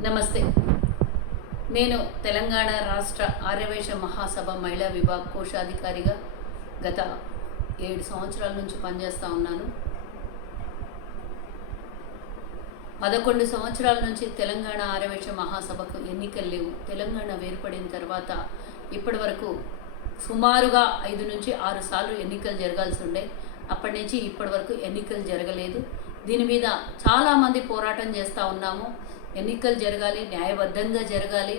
నమస్తే. నేను తెలంగాణ రాష్ట్ర ఆర్యవేశ మహాసభ మహిళా విభాగ్ కోశాధికారిగా గత ఏడు సంవత్సరాల నుంచి పనిచేస్తూ ఉన్నాను. పదకొండు సంవత్సరాల నుంచి తెలంగాణ ఆర్యవేశ మహాసభకు ఎన్నికలు లేవు. తెలంగాణ వేర్పడిన తర్వాత ఇప్పటి వరకు సుమారుగా ఐదు నుంచి ఆరు సార్లు ఎన్నికలు జరగాల్సి ఉండే. అప్పటి నుంచి ఇప్పటి వరకు ఎన్నికలు జరగలేదు. దీని మీద చాలామంది పోరాటం చేస్తూ ఉన్నాము. ఎన్నికలు జరగాలి న్యాయబద్ధంగా జరగాలి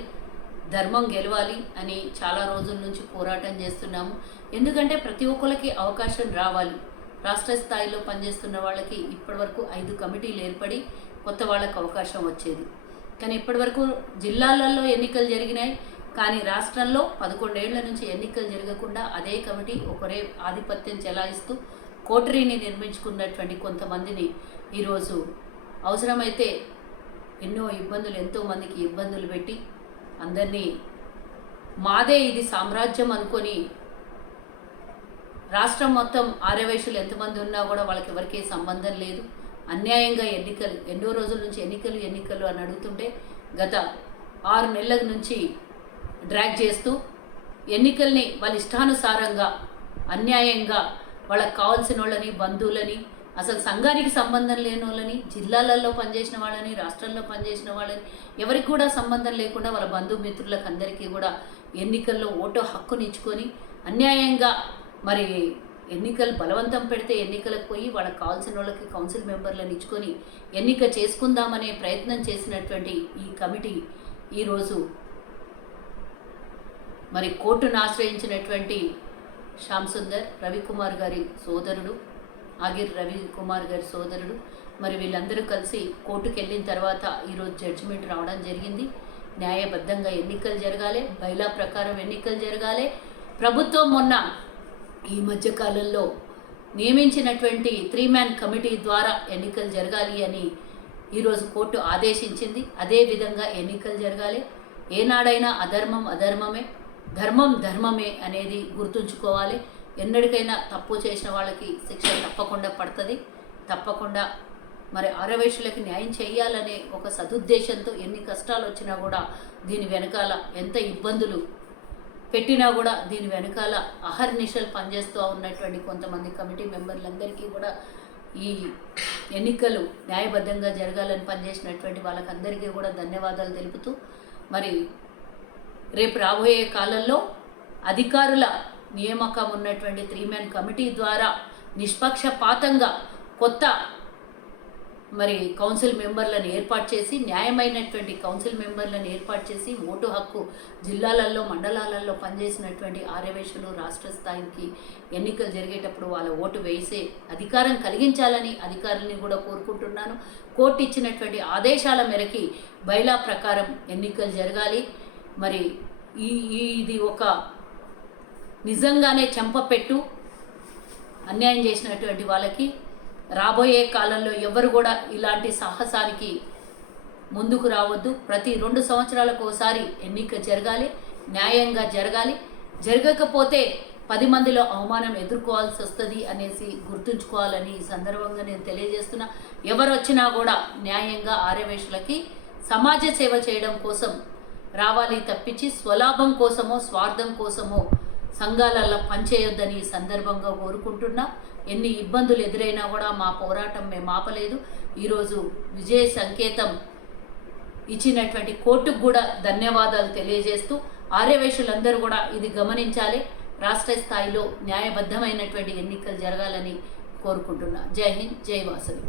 ధర్మం గెలవాలి అని చాలా రోజుల నుంచి పోరాటం చేస్తున్నాము. ఎందుకంటే ప్రతి ఒక్కరికి అవకాశం రావాలి. రాష్ట్ర స్థాయిలో పనిచేస్తున్న వాళ్ళకి ఇప్పటివరకు ఐదు కమిటీలు ఏర్పడి కొత్త వాళ్ళకి అవకాశం వచ్చేది. కానీ ఇప్పటివరకు జిల్లాలలో ఎన్నికలు జరిగినాయి. కానీ రాష్ట్రంలో పదకొండేళ్ళ నుంచి ఎన్నికలు జరగకుండా అదే కమిటీ ఒకరే ఆధిపత్యం చెలాయిస్తూ కోటరీని నిర్మించుకున్నటువంటి కొంతమందిని ఈరోజు అవసరమైతే ఎన్నో ఇబ్బందులు ఎంతోమందికి ఇబ్బందులు పెట్టి అందరినీ మాదే ఇది సామ్రాజ్యం అనుకొని రాష్ట్రం మొత్తం ఆర్యవైశ్యులు ఎంతమంది ఉన్నా కూడా వాళ్ళకి ఎవరికీ సంబంధం లేదు. అన్యాయంగా ఎన్నికలు ఎన్నో రోజుల నుంచి ఎన్నికలు ఎన్నికలు అని అడుగుతుంటే గత ఆరు నెలల నుంచి డ్రాగ్ చేస్తూ ఎన్నికల్ని వాళ్ళ ఇష్టానుసారంగా అన్యాయంగా వాళ్ళకి కావాల్సిన వాళ్ళని బంధువులని అసలు సంఘానికి సంబంధం లేని వాళ్ళని జిల్లాలలో పనిచేసిన వాళ్ళని రాష్ట్రంలో పనిచేసిన వాళ్ళని ఎవరికి కూడా సంబంధం లేకుండా వాళ్ళ బంధుమిత్రులకు అందరికీ కూడా ఎన్నికల్లో ఓటు హక్కునిచ్చుకొని అన్యాయంగా మరి ఎన్నికలు బలవంతం పెడితే ఎన్నికలకు పోయి వాళ్ళకి కావాల్సిన వాళ్ళకి కౌన్సిల్ మెంబర్లను ఇచ్చుకొని ఎన్నిక చేసుకుందామనే ప్రయత్నం చేసినటువంటి ఈ కమిటీ ఈరోజు మరి కోర్టును ఆశ్రయించినటువంటి శ్యామ్ సుందర్ రవికుమార్ గారి సోదరుడు. ఆగిర్ రవికుమార్ గారి సోదరుడు. మరి వీళ్ళందరూ కలిసి కోర్టుకు వెళ్ళిన తర్వాత ఈరోజు జడ్జిమెంట్ రావడం జరిగింది. న్యాయబద్ధంగా ఎన్నికలు జరగాలి బైలా ప్రకారం ఎన్నికలు జరగాలి. ప్రభుత్వం మొన్న ఈ మధ్యకాలంలో నియమించినటువంటి త్రీ మ్యాన్ కమిటీ ద్వారా ఎన్నికలు జరగాలి అని ఈరోజు కోర్టు ఆదేశించింది. అదే విధంగా ఎన్నికలు జరగాలి. ఏనాడైనా అధర్మం అధర్మమే ధర్మం ధర్మమే అనేది గుర్తుంచుకోవాలి. ఎన్నడికైనా తప్పు చేసిన వాళ్ళకి శిక్ష తప్పకుండా పడుతుంది. తప్పకుండా మరి ఆరవేశులకి న్యాయం చేయాలనే ఒక సదుద్దేశంతో ఎన్ని కష్టాలు వచ్చినా కూడా దీని వెనకాల ఎంత ఇబ్బందులు పెట్టినా కూడా దీని వెనకాల అహర్నిశలు పనిచేస్తూ ఉన్నటువంటి కొంతమంది కమిటీ మెంబర్లందరికీ కూడా ఈ ఎన్నికలు న్యాయబద్ధంగా జరగాలని పనిచేసినటువంటి వాళ్ళకందరికీ కూడా ధన్యవాదాలు తెలుపుతూ మరి రేపు రాబోయే కాలంలో అధికారుల నియామకం ఉన్నటువంటి త్రీ మ్యాన్ కమిటీ ద్వారా నిష్పక్షపాతంగా కొత్త మరి కౌన్సిల్ మెంబర్లను ఏర్పాటు చేసి న్యాయమైనటువంటి కౌన్సిల్ మెంబర్లను ఏర్పాటు చేసి ఓటు హక్కు జిల్లాలలో మండలాలలో పనిచేసినటువంటి ఆర్యవేశలు రాష్ట్ర స్థాయికి ఎన్నికలు జరిగేటప్పుడు వాళ్ళ ఓటు వేసే అధికారం కలిగించాలని అధికారుల్ని కూడా కోరుకుంటున్నాను. కోర్టు ఇచ్చినటువంటి ఆదేశాల మేరకి బైలా ప్రకారం ఎన్నికలు జరగాలి. మరి ఈ ఈ- ఇది ఒక నిజంగానే చెంపపెట్టు అన్యాయం చేసినటువంటి వాళ్ళకి రాబోయే కాలంలో ఎవరు కూడా ఇలాంటి సాహసానికి ముందుకు రావద్దు. ప్రతి రెండు సంవత్సరాలకు ఒకసారి ఎన్నిక జరగాలి న్యాయంగా జరగాలి. జరగకపోతే పది మందిలో అవమానం ఎదుర్కోవాల్సి వస్తుంది అనేసి గుర్తుంచుకోవాలని ఈ సందర్భంగా నేను తెలియజేస్తున్నా. ఎవరు వచ్చినా కూడా న్యాయంగా ఆర్యవేషులకి సమాజ సేవ చేయడం కోసం రావాలి తప్పించి స్వలాభం కోసమో స్వార్థం కోసమో సంఘాలలో పనిచేయొద్దని ఈ సందర్భంగా కోరుకుంటున్నా. ఎన్ని ఇబ్బందులు ఎదురైనా కూడా మా పోరాటం మేము ఆపలేదు. ఈరోజు విజయ సంకేతం ఇచ్చినటువంటి కోర్టుకు కూడా ధన్యవాదాలు తెలియజేస్తూ ఆర్యవేషులందరూ కూడా ఇది గమనించాలి. రాష్ట్ర స్థాయిలో న్యాయబద్ధమైనటువంటి ఎన్నికలు జరగాలని కోరుకుంటున్నా. జై హింద్ జై వాసవి